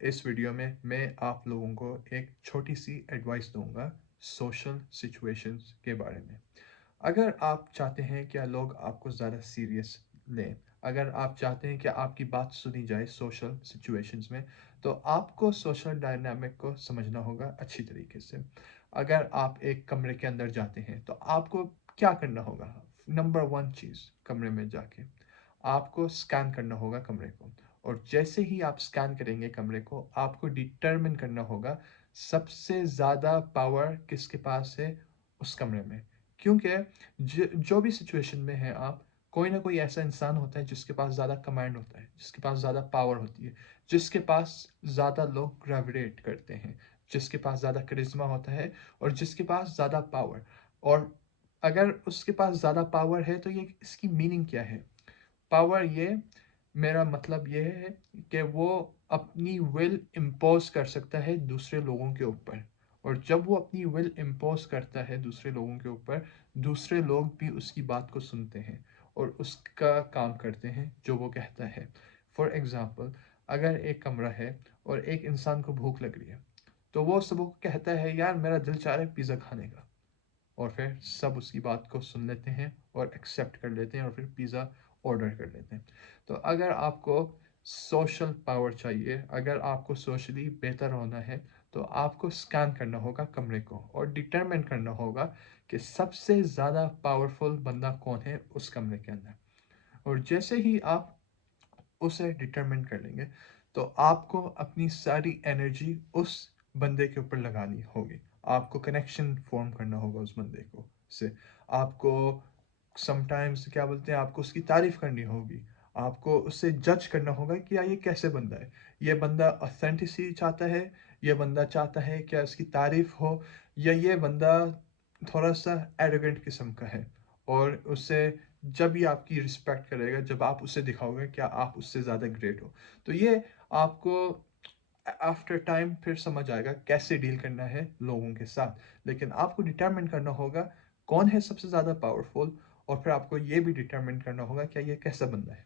इस वीडियो में मैं आप लोगों को एक छोटी सी एडवाइस दूंगा सोशल सिचुएशंस के बारे में। अगर आप चाहते हैं कि लोग आपको ज़्यादा सीरियस लें, अगर आप चाहते हैं कि आपकी बात सुनी जाए सोशल सिचुएशंस में, तो आपको सोशल डायनामिक को समझना होगा अच्छी तरीके से। अगर आप एक कमरे के अंदर जाते हैं तो आपको क्या करना होगा? नंबर वन चीज़, कमरे में जाके आपको स्कैन करना होगा कमरे को। और जैसे ही आप स्कैन करेंगे कमरे को, आपको डिटरमिन करना होगा सबसे ज़्यादा पावर किसके पास है उस कमरे में। क्योंकि जो भी सिचुएशन में है आप, कोई ना कोई ऐसा इंसान होता है जिसके पास ज़्यादा कमांड होता है, जिसके पास ज़्यादा पावर होती है, जिसके पास ज़्यादा लोग ग्रेविटेट करते हैं, जिसके पास ज़्यादा करिश्मा होता है और जिसके पास ज़्यादा पावर। और अगर उसके पास ज़्यादा पावर है तो ये इसकी मीनिंग क्या है? पावर ये, मेरा मतलब ये है कि वो अपनी विल इम्पोज कर सकता है दूसरे लोगों के ऊपर। और जब वो अपनी विल इम्पोज करता है दूसरे लोगों के ऊपर, दूसरे लोग भी उसकी बात को सुनते हैं और उसका काम करते हैं जो वो कहता है। फॉर एग्ज़ाम्पल, अगर एक कमरा है और एक इंसान को भूख लग रही है, तो वो सबको कहता है यार मेरा दिल चाह रहा है पिज़्ज़ा खाने का। और फिर सब उसकी बात को सुन लेते हैं और एक्सेप्ट कर लेते हैं और फिर पिज़्ज़ा ऑर्डर कर लेते हैं। तो अगर आपको सोशल पावर चाहिए, अगर आपको सोशली बेहतर होना है, तो आपको स्कैन करना होगा कमरे को और डिटरमिन करना होगा कि सबसे ज़्यादा पावरफुल बंदा कौन है उस कमरे के अंदर। और जैसे ही आप उसे डिटरमिन कर लेंगे, तो आपको अपनी सारी एनर्जी उस बंदे के ऊपर लगानी होगी। आपको कनेक्शन फॉर्म करना होगा उस बंदे को से। आपको समटाइम्स क्या बोलते हैं, आपको उसकी तारीफ करनी होगी। आपको उससे जज करना होगा कि यार ये कैसे बंदा है। ये बंदा ऑथेंटिसिटी चाहता है, ये बंदा चाहता है क्या उसकी तारीफ हो, या ये बंदा थोड़ा सा एरोगेंट किस्म का है। और उससे जब भी आपकी रिस्पेक्ट करेगा, जब आप उससे दिखाओगे क्या आप उससे ज़्यादा ग्रेट हो, तो ये आपको आफ्टर टाइम फिर समझ आएगा कैसे डील करना है लोगों के साथ। लेकिन आपको डिटरमिन करना होगा कौन है सबसे ज़्यादा पावरफुल, और फिर आपको ये भी डिटरमिन करना होगा क्या ये कैसा बंदा है।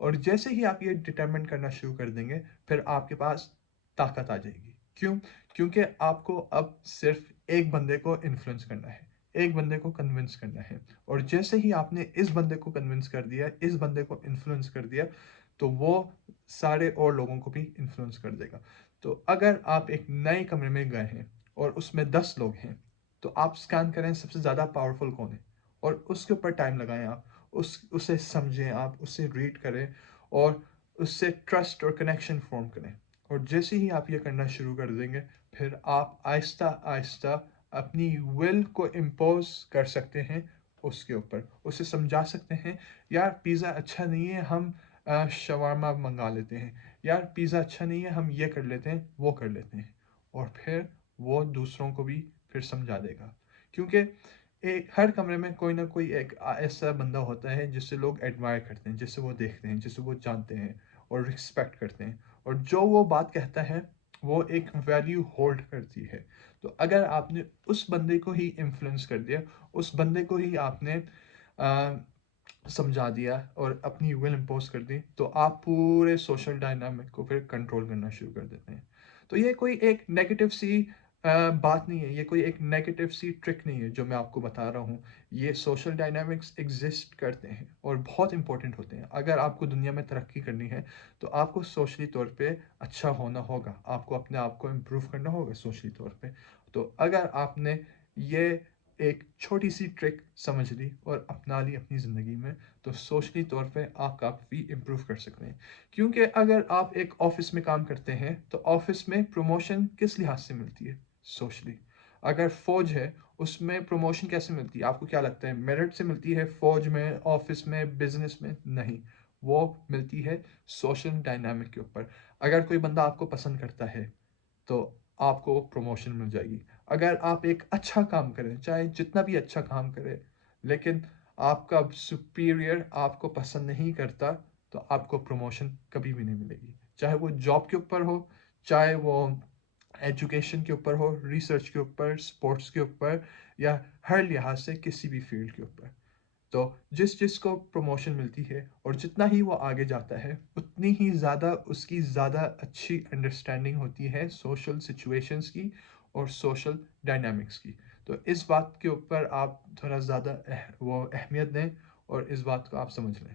और जैसे ही आप ये डिटरमिन करना शुरू कर देंगे, फिर आपके पास ताकत आ जाएगी। क्यों? क्योंकि आपको अब सिर्फ एक बंदे को इन्फ्लुएंस करना है, एक बंदे को कन्विंस करना है। और जैसे ही आपने इस बंदे को कन्विंस कर दिया, इस बंदे को इन्फ्लुएंस कर दिया, तो वो सारे और लोगों को भी इन्फ्लुएंस कर देगा। तो अगर आप एक नए कमरे में गए हैं और उसमें 10 लोग हैं, तो आप स्कैन करें सबसे ज़्यादा पावरफुल कौन है, और उसके ऊपर टाइम लगाएं। आप उसे समझें, आप उसे रीड करें और उससे ट्रस्ट और कनेक्शन फॉर्म करें। और जैसे ही आप ये करना शुरू कर देंगे, फिर आप आहिस्ता आहिस्ता अपनी विल को इम्पोज कर सकते हैं उसके ऊपर। उसे समझा सकते हैं यार पिज़्ज़ा अच्छा नहीं है, हम शवारमा मंगा लेते हैं। यार पिज़्ज़ा अच्छा नहीं है, हम ये कर लेते हैं, वो कर लेते हैं। और फिर वो दूसरों को भी फिर समझा देगा। क्योंकि एक हर कमरे में कोई ना कोई एक ऐसा बंदा होता है जिससे लोग एडमायर करते हैं, जिससे वो देखते हैं, जिससे वो जानते हैं और रिस्पेक्ट करते हैं। और जो वो बात कहता है वो एक वैल्यू होल्ड करती है। तो अगर आपने उस बंदे को ही इन्फ्लुएंस कर दिया, उस बंदे को ही आपने समझा दिया और अपनी विल इम्पोज कर दी, तो आप पूरे सोशल डायनामिक को फिर कंट्रोल करना शुरू कर देते हैं। तो ये कोई एक नेगेटिव सी बात नहीं है, ये कोई एक नेगेटिव सी ट्रिक नहीं है जो मैं आपको बता रहा हूँ। ये सोशल डायनामिक्स एग्जिस्ट करते हैं और बहुत इंपॉर्टेंट होते हैं। अगर आपको दुनिया में तरक्की करनी है, तो आपको सोशली तौर पे अच्छा होना होगा, आपको अपने आप को इम्प्रूव करना होगा सोशली तौर पे। तो अगर आपने ये एक छोटी सी ट्रिक समझ ली और अपना ली अपनी ज़िंदगी में, तो सोशली तौर पे आप काफ़ी इम्प्रूव कर सकते हैं। क्योंकि अगर आप एक ऑफिस में काम करते हैं, तो ऑफिस में प्रमोशन किस लिहाज से मिलती है? सोशली। अगर फौज है, उसमें प्रमोशन कैसे मिलती है? आपको क्या लगता है मेरिट से मिलती है फौज में, ऑफिस में, बिजनेस में? नहीं, वो मिलती है सोशल डायनामिक के ऊपर। अगर कोई बंदा आपको पसंद करता है, तो आपको प्रमोशन मिल जाएगी। अगर आप एक अच्छा काम करें, चाहे जितना भी अच्छा काम करें, लेकिन आपका सुपीरियर आपको पसंद नहीं करता, तो आपको प्रमोशन कभी भी नहीं मिलेगी। चाहे वो जॉब के ऊपर हो, चाहे वो एजुकेशन के ऊपर हो, रिसर्च के ऊपर, स्पोर्ट्स के ऊपर, या हर लिहाज से किसी भी फील्ड के ऊपर। تو جس جس کو پروموشن ملتی ہے اور جتنا ہی وہ آگے جاتا ہے اتنی ہی زیادہ اس کی زیادہ اچھی انڈرسٹینڈنگ ہوتی ہے سوشل سچویشنس کی اور سوشل ڈائنامکس کی. تو اس بات کے اوپر آپ تھوڑا زیادہ وہ اہمیت دیں اور اس بات کو آپ سمجھ لیں.